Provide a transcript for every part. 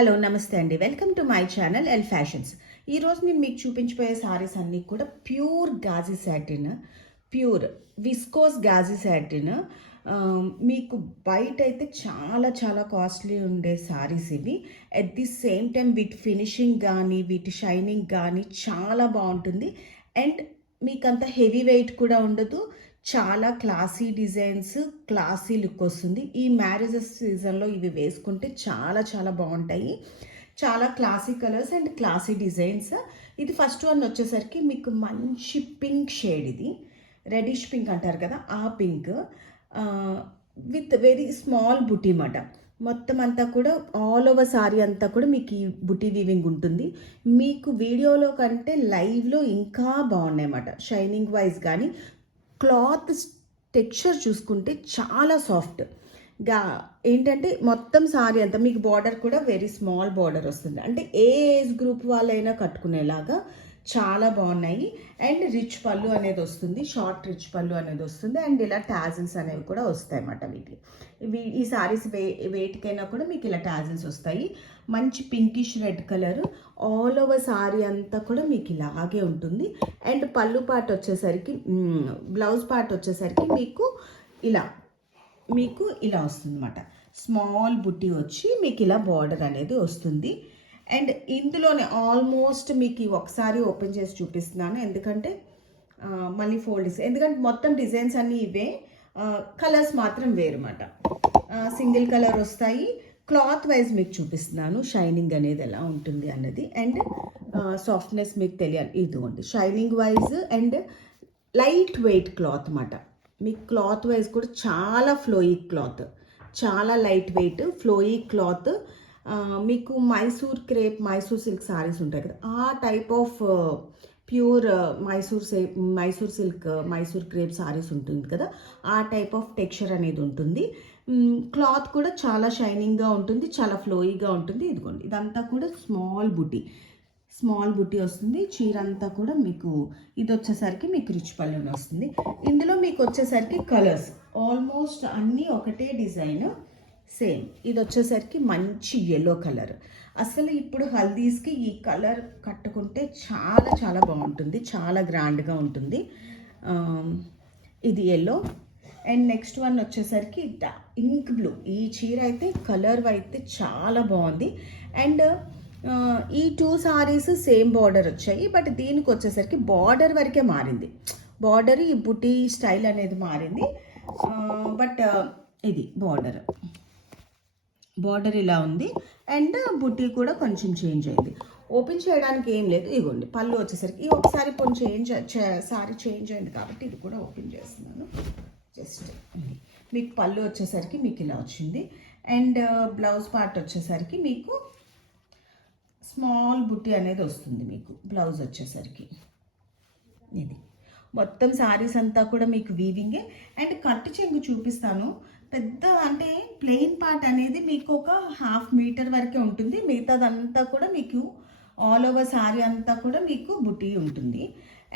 Hello నమస్తే అండి, welcome to my channel L fashions. ఈరోజు నేను మీకు చూపించబోయే సారీస్ అన్నీ కూడా pure gaji satin, pure viscose gaji satin. మీకు బయట అయితే చాలా చాలా కాస్ట్లీ ఉండే సారీస్ ఇవి. అట్ ది సేమ్ టైం వీటి ఫినిషింగ్ కానీ వీటి షైనింగ్ కానీ చాలా బాగుంటుంది. అండ్ మీకు అంత హెవీ వెయిట్ కూడా ఉండదు. చాలా క్లాసీ డిజైన్స్, క్లాసీ లుక్ వస్తుంది. ఈ మ్యారేజెస్ సీజన్లో ఇవి వేసుకుంటే చాలా చాలా బాగుంటాయి. చాలా classy colours and classy designs. ఇది ఫస్ట్ వన్ వచ్చేసరికి మీకు మంచి పింక్ షేడ్, ఇది రెడిష్ పింక్ అంటారు కదా, ఆ పింక్ విత్ వెరీ స్మాల్ బుటీ మాట. మొత్తం అంతా కూడా ఆల్ ఓవర్ సారీ అంతా కూడా మీకు ఈ బుటీ వీవింగ్ ఉంటుంది. మీకు వీడియోలో కంటే లైవ్లో ఇంకా బాగున్నాయి అన్నమాట. షైనింగ్ వైజ్ కానీ క్లాత్ టెక్స్చర్ చూసుకుంటే చాలా సాఫ్ట్గా ఏంటంటే మొత్తం సారీ అంతా మీకు బార్డర్ కూడా వెరీ స్మాల్ బార్డర్ వస్తుంది. అంటే ఏ ఏజ్ గ్రూప్ వాళ్ళైనా కట్టుకునేలాగా చాలా బాగున్నాయి. అండ్ రిచ్ పళ్ళు అనేది వస్తుంది, షార్ట్ రిచ్ పళ్ళు అనేది వస్తుంది. అండ్ ఇలా టాజిల్స్ అనేవి కూడా వస్తాయి అన్నమాట. ఈ సారీస్ వెయిట్కైనా కూడా మీకు ఇలా టాజిల్స్ వస్తాయి. మంచి pinkish red colour all over sorry అంతా కూడా మీకు ఇలాగే ఉంటుంది. అండ్ పళ్ళు పార్ట్ వచ్చేసరికి, బ్లౌజ్ పార్ట్ వచ్చేసరికి మీకు ఇలా వస్తుంది అన్నమాట. స్మాల్ బుట్టి వచ్చి మీకు ఇలా బార్డర్ అనేది వస్తుంది. అండ్ ఇందులోనే ఆల్మోస్ట్ మీకు ఒకసారి ఓపెన్ చేసి చూపిస్తున్నాను, ఎందుకంటే మళ్ళీ ఫోల్డ్స్, ఎందుకంటే మొత్తం డిజైన్స్ అన్నీ ఇవే, కలర్స్ మాత్రం వేరన్నమాట. సింగిల్ కలర్ వస్తాయి. క్లాత్ వైజ్ మీకు చూపిస్తున్నాను షైనింగ్ అనేది ఎలా ఉంటుంది అన్నది. అండ్ సాఫ్ట్నెస్ మీకు తెలియాలి. ఇదిగోండి shining wise and light weight cloth అన్నమాట. మీకు క్లాత్ వైజ్ కూడా చాలా ఫ్లోయీ క్లాత్, చాలా లైట్ వెయిట్ ఫ్లోయీ క్లాత్. మీకు మైసూర్ క్రేప్, మైసూర్ సిల్క్ సారీస్ ఉంటాయి కదా, ఆ type of pure Mysore silk, Mysore crepe saris ఉంటుంది కదా, ఆ టైప్ ఆఫ్ టెక్స్చర్ అనేది ఉంటుంది. క్లాత్ కూడా చాలా షైనింగ్గా ఉంటుంది, చాలా ఫ్లోయిగా ఉంటుంది. ఇదిగోండి ఇదంతా కూడా స్మాల్ బుట్టి వస్తుంది. చీర అంతా కూడా మీకు ఇది వచ్చేసరికి మీకు రిచ్ పళ్ళుని వస్తుంది. ఇందులో మీకు వచ్చేసరికి కలర్స్ ఆల్మోస్ట్ అన్నీ ఒకటే డిజైన్ సేమ్. ఇది వచ్చేసరికి మంచి ఎల్లో కలర్. అసలు ఇప్పుడు హల్దీస్కి ఈ కలర్ కట్టుకుంటే చాలా చాలా బాగుంటుంది, చాలా గ్రాండ్గా ఉంటుంది. ఇది ఎల్లో. అండ్ నెక్స్ట్ వన్ వచ్చేసరికి ఇంక్ బ్లూ. ఈ చీర అయితే కలర్ అయితే చాలా బాగుంది. అండ్ ఈ టూ సారీస్ సేమ్ బార్డర్ వచ్చాయి, బట్ దీనికి వచ్చేసరికి బార్డర్ వరకే మారింది. బార్డర్ ఈ బుటీ స్టైల్ అనేది మారింది. బట్ ఇది బార్డర్ ఇలా ఉంది. అండ్ బుట్టి కూడా కొంచెం చేంజ్ అయింది. ఓపెన్ చేయడానికి ఏం లేదు. ఇగోండి పళ్ళు వచ్చేసరికి ఒకసారి కొంచెం సారీ చేంజ్ అయింది కాబట్టి ఇది కూడా ఓపెన్ చేస్తున్నాను. జస్ట్ మీకు పళ్ళు వచ్చేసరికి మీకు ఇలా వచ్చింది. అండ్ బ్లౌజ్ పార్ట్ వచ్చేసరికి మీకు స్మాల్ బుట్టి అనేది వస్తుంది. మీకు బ్లౌజ్ వచ్చేసరికి ఇది మొత్తం సారీస్ అంతా కూడా మీకు వీవింగే. అండ్ కట్టు చెంగు చూపిస్తాను. పెద్ద అంటే ప్లెయిన్ పార్ట్ అనేది మీకు ఒక 1/2 మీటర్ వరకే ఉంటుంది. మిగతాదంతా కూడా మీకు ఆల్ ఓవర్ సారీ అంతా కూడా మీకు బుట్టి ఉంటుంది.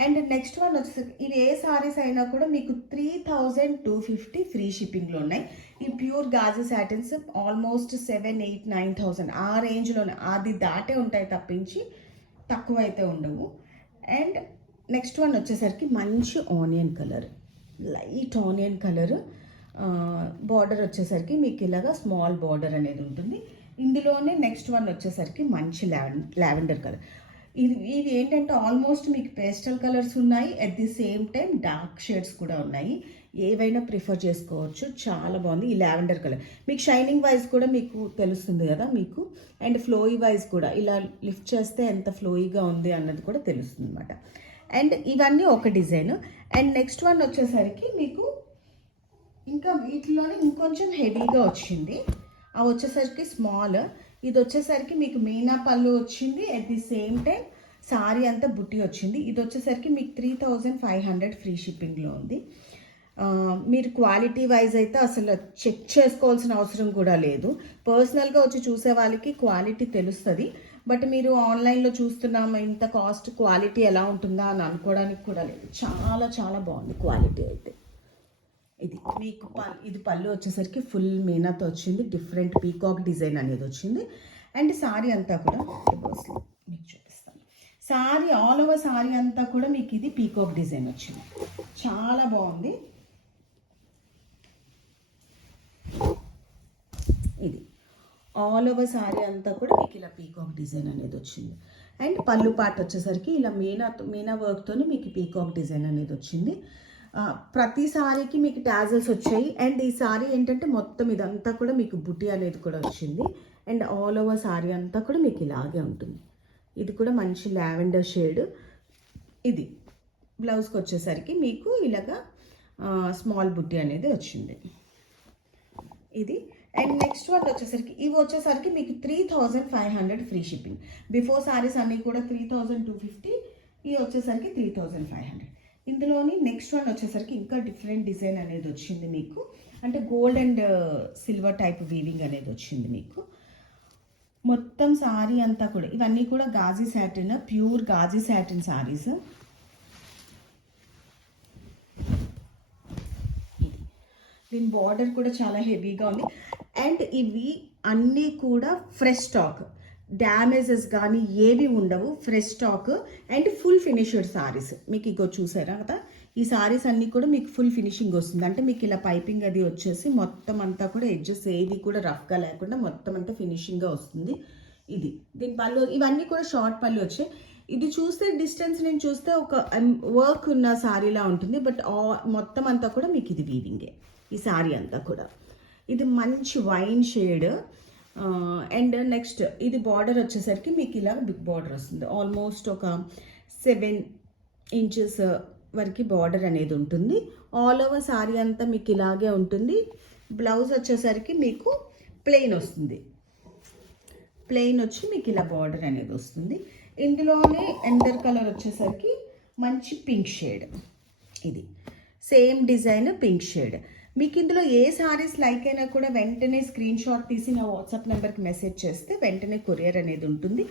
అండ్ నెక్స్ట్ వన్ వచ్చేసరికి ఇవి ఏ సారీస్ అయినా కూడా మీకు 3250 ఫ్రీ షిప్పింగ్లో ఉన్నాయి. ఈ ప్యూర్ గాజీ సాటిన్స్ ఆల్మోస్ట్ 7, 8, 9000 ఆ రేంజ్లోనే, అది దాటే ఉంటాయి తప్పించి తక్కువ అయితే ఉండవు. అండ్ నెక్స్ట్ వన్ వచ్చేసరికి మంచి onion colour, light onion colour. Border వచ్చేసరికి మీకు ఇలాగా స్మాల్ బార్డర్ అనేది ఉంటుంది. ఇందులోనే నెక్స్ట్ వన్ వచ్చేసరికి మంచి లావెండర్ కలర్. ఇది ఏంటంటే ఆల్మోస్ట్ మీకు పేస్టల్ కలర్స్ ఉన్నాయి, at the same time dark shades కూడా ఉన్నాయి. ఏవైనా ప్రిఫర్ చేసుకోవచ్చు. చాలా బాగుంది ఈ లావెండర్ కలర్. మీకు షైనింగ్ వైజ్ కూడా మీకు తెలుస్తుంది కదా మీకు. అండ్ ఫ్లోయీ వైజ్ కూడా ఇలా లిఫ్ట్ చేస్తే ఎంత ఫ్లోయీగా ఉంది అన్నది కూడా తెలుస్తుంది అన్నమాట. అండ్ ఇవన్నీ ఒక డిజైన్. అండ్ నెక్స్ట్ వన్ వచ్చేసరికి మీకు ఇంకా వీటిలోనే ఇంకొంచెం హెవీగా వచ్చింది. అవి వచ్చేసరికి స్మాల్. ఇది వచ్చేసరికి మీకు మీనా పళ్ళు వచ్చింది, at the same time sorry అంతా బుట్టి వచ్చింది. ఇది వచ్చేసరికి మీకు 3500 ఫ్రీ షిప్పింగ్లో ఉంది. మీరు క్వాలిటీ వైజ్ అయితే అసలు చెక్ చేసుకోవాల్సిన అవసరం కూడా లేదు. పర్సనల్గా వచ్చి చూసే వాళ్ళకి క్వాలిటీ తెలుస్తుంది. బట్ మీరు ఆన్లైన్లో చూస్తున్నాము ఇంత కాస్ట్, క్వాలిటీ ఎలా ఉంటుందా అని అనుకోవడానికి కూడా లేదు. చాలా చాలా బాగుంది క్వాలిటీ అయితే. ఇది మీకు ఇది పళ్ళు వచ్చేసరికి ఫుల్ మీనాతో వచ్చింది, డిఫరెంట్ పీకాక్ డిజైన్ అనేది వచ్చింది. అండ్ సారీ అంతా కూడా రివర్స్లో మీకు చూపిస్తాను. సారీ ఆల్ ఓవర్ సారీ అంతా కూడా మీకు ఇది పీకాక్ డిజైన్ వచ్చింది, చాలా బాగుంది. ఇది ఆల్ ఓవర్ సారీ అంతా కూడా మీకు ఇలా పీకాక్ డిజైన్ అనేది వచ్చింది. అండ్ పళ్ళు పార్ట్ వచ్చేసరికి ఇలా మీనా వర్క్తో మీకు పీకాక్ డిజైన్ అనేది వచ్చింది. ప్రతి సారీకి మీకు టాజల్స్ వచ్చాయి. అండ్ ఈ సారీ ఏంటంటే మొత్తం ఇదంతా కూడా మీకు బుట్టి అనేది కూడా వచ్చింది. అండ్ ఆల్ ఓవర్ సారీ అంతా కూడా మీకు ఇలాగే ఉంటుంది. ఇది కూడా మంచి లావెండర్ షేడ్. ఇది బ్లౌజ్కి వచ్చేసరికి మీకు ఇలాగా స్మాల్ బుట్టి అనేది వచ్చింది. ఇది అండ్ నెక్స్ట్ వన్ వచ్చేసరికి ఇవి వచ్చేసరికి మీకు 3500 ఫ్రీ షిప్పింగ్. బిఫోర్ సారీస్ అన్నీ కూడా 3250, ఇవి వచ్చేసరికి 3500. ఇందులోని నెక్స్ట్ వన్ వచ్చేసరికి ఇంకా డిఫరెంట్ డిజైన్ అనేది వచ్చింది మీకు, అంటే gold and silver type weaving అనేది వచ్చింది మీకు. మొత్తం సారీ అంతా కూడా ఇవన్నీ కూడా gaji satin, pure gaji satin sarees. దీని బార్డర్ కూడా చాలా హెవీగా ఉంది. అండ్ ఇవి అన్నీ కూడా ఫ్రెష్ స్టాక్, డ్యామేజెస్ కానీ ఏవి ఉండవు, fresh stock and full finished saris. మీకు ఇగో చూసారా కదా, ఈ సారీస్ అన్నీ కూడా మీకు ఫుల్ ఫినిషింగ్ వస్తుంది. అంటే మీకు ఇలా పైపింగ్ అది వచ్చేసి మొత్తం అంతా కూడా ఎడ్జెస్ ఏవి కూడా రఫ్గా లేకుండా మొత్తం అంతా ఫినిషింగ్గా వస్తుంది. ఇది దీని పళ్ళు ఇవన్నీ కూడా షార్ట్ పళ్ళు వచ్చాయి. ఇది చూస్తే డిస్టెన్స్ నేను చూస్తే ఒక వర్క్ ఉన్న సారీలా ఉంటుంది, బట్ మొత్తం అంతా కూడా మీకు ఇది వీవింగే ఈ సారీ అంతా కూడా. ఇది మంచి వైన్ షేడ్. అండ్ నెక్స్ట్ ఇది బార్డర్ వచ్చేసరికి మీకు ఇలా బిగ్ బార్డర్ వస్తుంది, ఆల్మోస్ట్ ఒక 7 ఇంచెస్ వరకు బార్డర్ అనేది ఉంటుంది. ఆల్ ఓవర్ సారీ అంతా మీకు ఇలాగే ఉంటుంది. బ్లౌజ్ వచ్చేసరికి మీకు ప్లెయిన్ వస్తుంది, ప్లెయిన్ వచ్చి మీకు ఇలా బార్డర్ అనేది వస్తుంది. ఇందులోనే ఎండర్ కలర్ వచ్చేసరికి మంచి పింక్ షేడ్. ఇది సేమ్ డిజైన్ పింక్ షేడ్. మీకు ఇందులో ఏ సారీస్ లైక్ అయినా కూడా వెంటనే స్క్రీన్ షాట్ తీసి నా వాట్సాప్ నెంబర్కి మెసేజ్ చేస్తే వెంటనే కొరియర్ అనేది ఉంటుంది.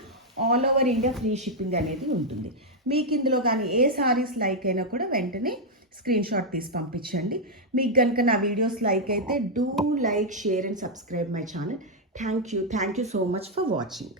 All over India free shipping అనేది ఉంటుంది. మీకు ఇందులో కానీ ఏ సారీస్ లైక్ అయినా కూడా వెంటనే స్క్రీన్ షాట్ తీసి పంపించండి. మీకు కనుక నా వీడియోస్ లైక్ అయితే do like, share and subscribe my channel. Thank you so much for watching.